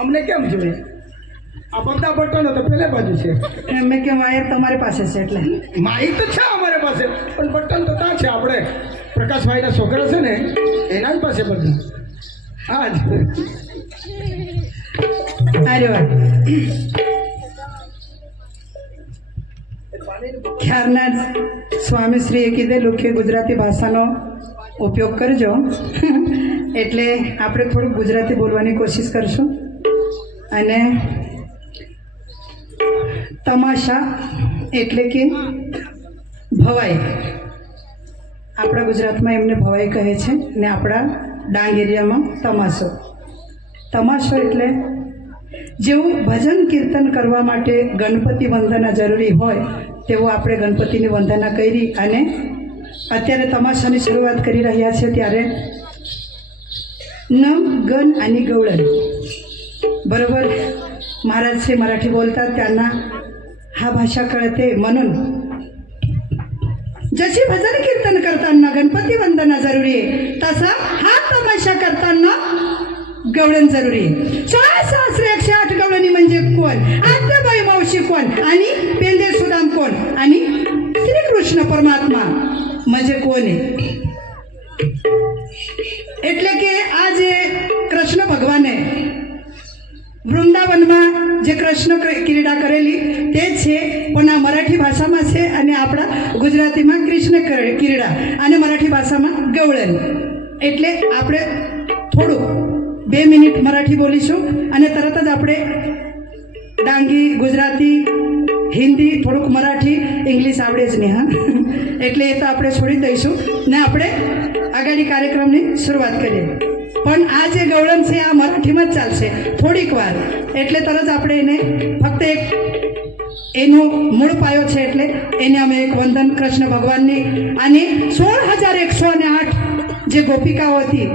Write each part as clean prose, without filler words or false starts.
અમને કેમ જોઈએ? આ બધા બટનો તો પેલે બાજુ છે. મેં કે વાયર તમારી પાસે છે એટલે માઇક તો છે અમારી પાસે, પણ બટન તો ત્યાં છે. આપણે પ્રકાશભાઈના છોકરા છે ને એના જ પાસે બટન. હા જ. અરે વાહ, ખ્યારના સ્વામીશ્રીએ કીધેલું કે ગુજરાતી ભાષાનો ઉપયોગ કરજો એટલે આપણે થોડુંક ગુજરાતી બોલવાની કોશિશ કરશું. અને તમાશા એટલે કે ભવાઈ, આપણા ગુજરાતમાં એમને ભવાઈ કહે છે ને આપણા ડાંગ એરિયામાં તમાશો. તમાશો એટલે જેવું ભજન કીર્તન કરવા માટે ગણપતિ વંદના જરૂરી હોય તેવું આપણે ગણપતિની વંદના કરી અને અત્યારે તમાશાની શરૂઆત કરી રહ્યા છે. ત્યારે નમ गण आणि गवळण बरोबर महाराज से मराठी बोलतात, त्यांना हा भाषा कळते. म्हणून जशी भजन कीर्तन करताना गणपती वंदना जरुरी आहे तसा हा तमाशा करताना गवळण जरुरी आहे. 16,108 गवळणी म्हणजे कोण? आद्याबाई मावशी कोण? आणि पेंदे सुदाम कोण? आणि श्रीकृष्ण परमात्मा म्हणजे कोण आहे? એટલે કે આ જે કૃષ્ણ ભગવાને વૃંદાવનમાં જે કૃષ્ણ ક્રીડા કરેલી તે છે, પણ આ મરાઠી ભાષામાં છે અને આપણા ગુજરાતીમાં કૃષ્ણ ક્રીડા અને મરાઠી ભાષામાં ગવળણ. એટલે આપણે થોડું 2 મિનિટ મરાઠી બોલીશું અને તરત જ આપણે ડાંગી, ગુજરાતી, હિન્દી, થોડુંક મરાઠી, ઇંગ્લિશ આવડે જ નહીં. હા, એટલે એ તો આપણે છોડી દઈશું ને આપણે આગાડી કાર્યક્રમની શરૂઆત કરીએ. પણ આ જે ગવળણ છે આ મરાઠીમાં જ ચાલશે થોડીક વાર, એટલે તરત આપણે એને ફક્ત એક એનો મૂળ પાયો છે એટલે એને અમે એક વંદન કૃષ્ણ ભગવાનની અને 16,108 જે ગોપિકાઓ હતી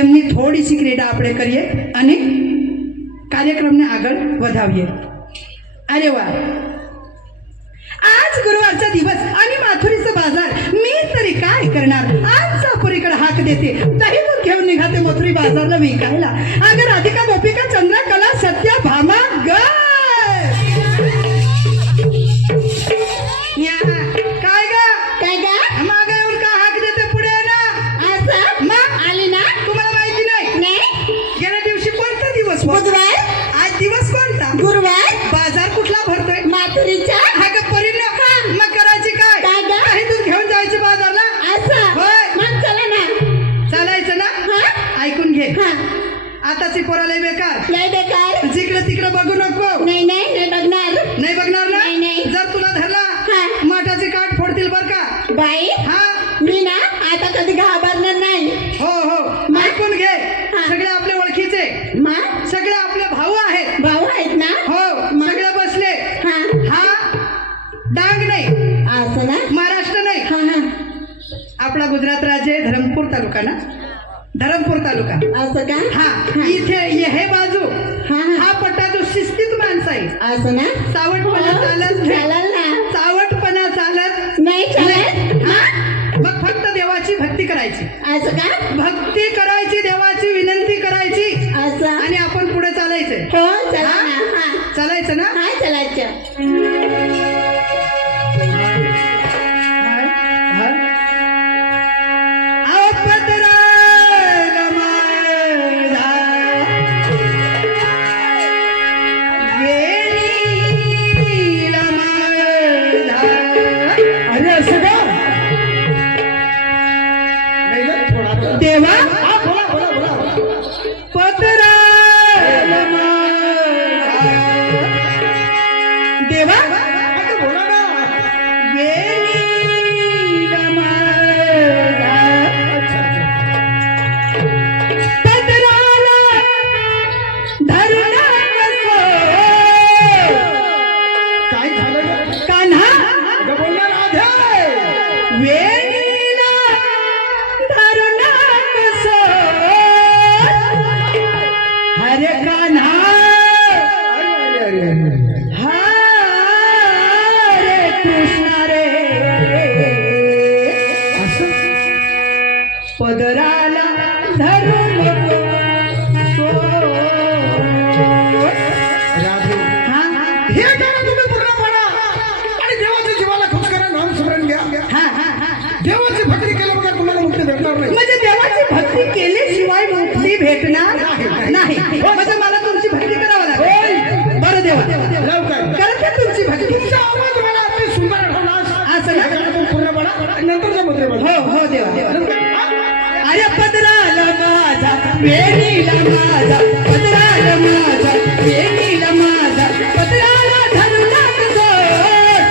એમની થોડી સી ક્રીડા આપણે કરીએ અને કાર્યક્રમને આગળ વધાવીએ. अरे वा, आज गुरुवारचा दिवस आणि माथुरीचा बाजार. मी तरी काय करणार? आज चापुरीकडे हाक देते, दही दूध घेऊन निघाते मथुरी बाजारला विकायला. अगं राधिका, गोपिका, चंद्रकला, सत्या, भामा, काय गा मागे येऊन का हाक देते? पुढे ना आली ना. तुम्हाला माहिती नाही? गेल्या दिवशी कोणता दिवस? बुधवार. आज दिवस कोणता? गुरुवार. बाजार कुठला भरतोय? माथुरीचा. हा का परिणाम? मग करायची काय? काही दूध घेऊन जायची बाजारला. मग चला ना. चालायचं ना? ऐकून घे, आताची पोरं लय बेकार. जिकडे तिकडे बघू नको. नाही बघणार ना? जर तुला धरला माठाची काठ फोडतील बर का बाई. हा, मी ना आता कधी घाबरणार नाही. हो हो, ऐकून घे. सगळे आपल्या ओळखीचे, सगळे आपले भाऊ आहेत ना? हो, सगळे बसले. हा डांग नाही, असं ना? महाराष्ट्र नाही, आपला गुजरात राज्य आहे. धरमपूर तालुका ना? धरमपूर तालुका. असं का? हा, इथे हे बाजू हा पट्टा जो शिस्तीत माणसं आहे. असं ना? सावटपणा चालत सावटपणा चालत नाही. मग फक्त देवाची भक्ती करायची. असं का? भक्ती करायची, देवाची विनंती करायची असं, आणि आपण पुढे चालायचं. हो, चालायचं ना? हा, चालायचं. देवा पत्र हे गाणं तुम्ही पूर्ण पाडा आणि देवाच्या जीवाला खुश करा, नाम स्मरण घ्या. देवाची भक्ती केल्यावर काय तुम्हाला मुक्ती भेटणार नाही. म्हणजे देवाची भक्ती केल्याशिवाय मुक्ती भेटणार नाही. म्हणजे मला तुमची भक्ती करावं लागेल. बरं देवा, लाव काय करत का तुमची भक्ती? तुमचा आवाज मला अति सुंदर आठवला. असं ना? हे गाणं तुम्ही पूर्ण पाडा नंतरच्या मुद्रेमध्ये. हो देवा. अरे पदराला माझा वेणीला माझा, पदराला माझा वेणीला माझा, पदराला धरू नाक जोड,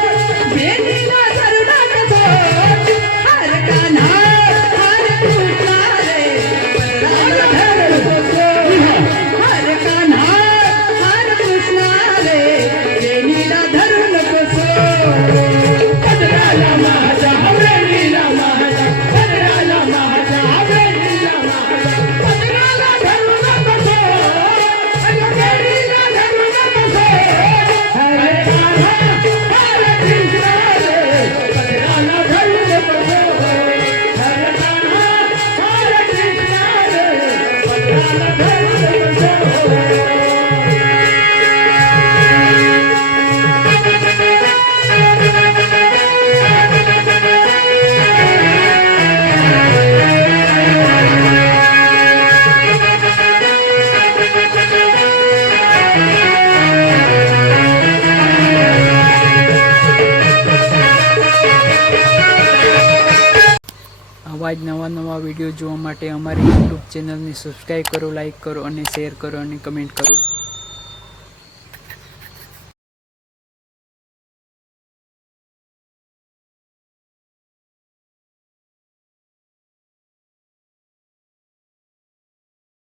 वेणीला धरू नाक जोड. हर कान्हा हर कृष्णा रे, पदराला धरू नको जोड. हर कान्हा हर कृष्णा रे, वेणीला धरू नको जोड. पदराला माझा वेणीला माझा, पदराला माझा वेणीला माझा, पदराला धरू नको जोड. वेणीला धरू नको जोड. हर कान्हा हर कृष्णा रे, पदराला धरू नको जोड. हर कान्हा हर कृष्णा रे, पदराला धरू नको जोड. આવા જ નવા વિડીયો જોવા માટે અમારી યુટ્યુબ ચેનલને સબસ્ક્રાઈબ કરો, લાઈક કરો અને શેર કરો અને કમેન્ટ કરો.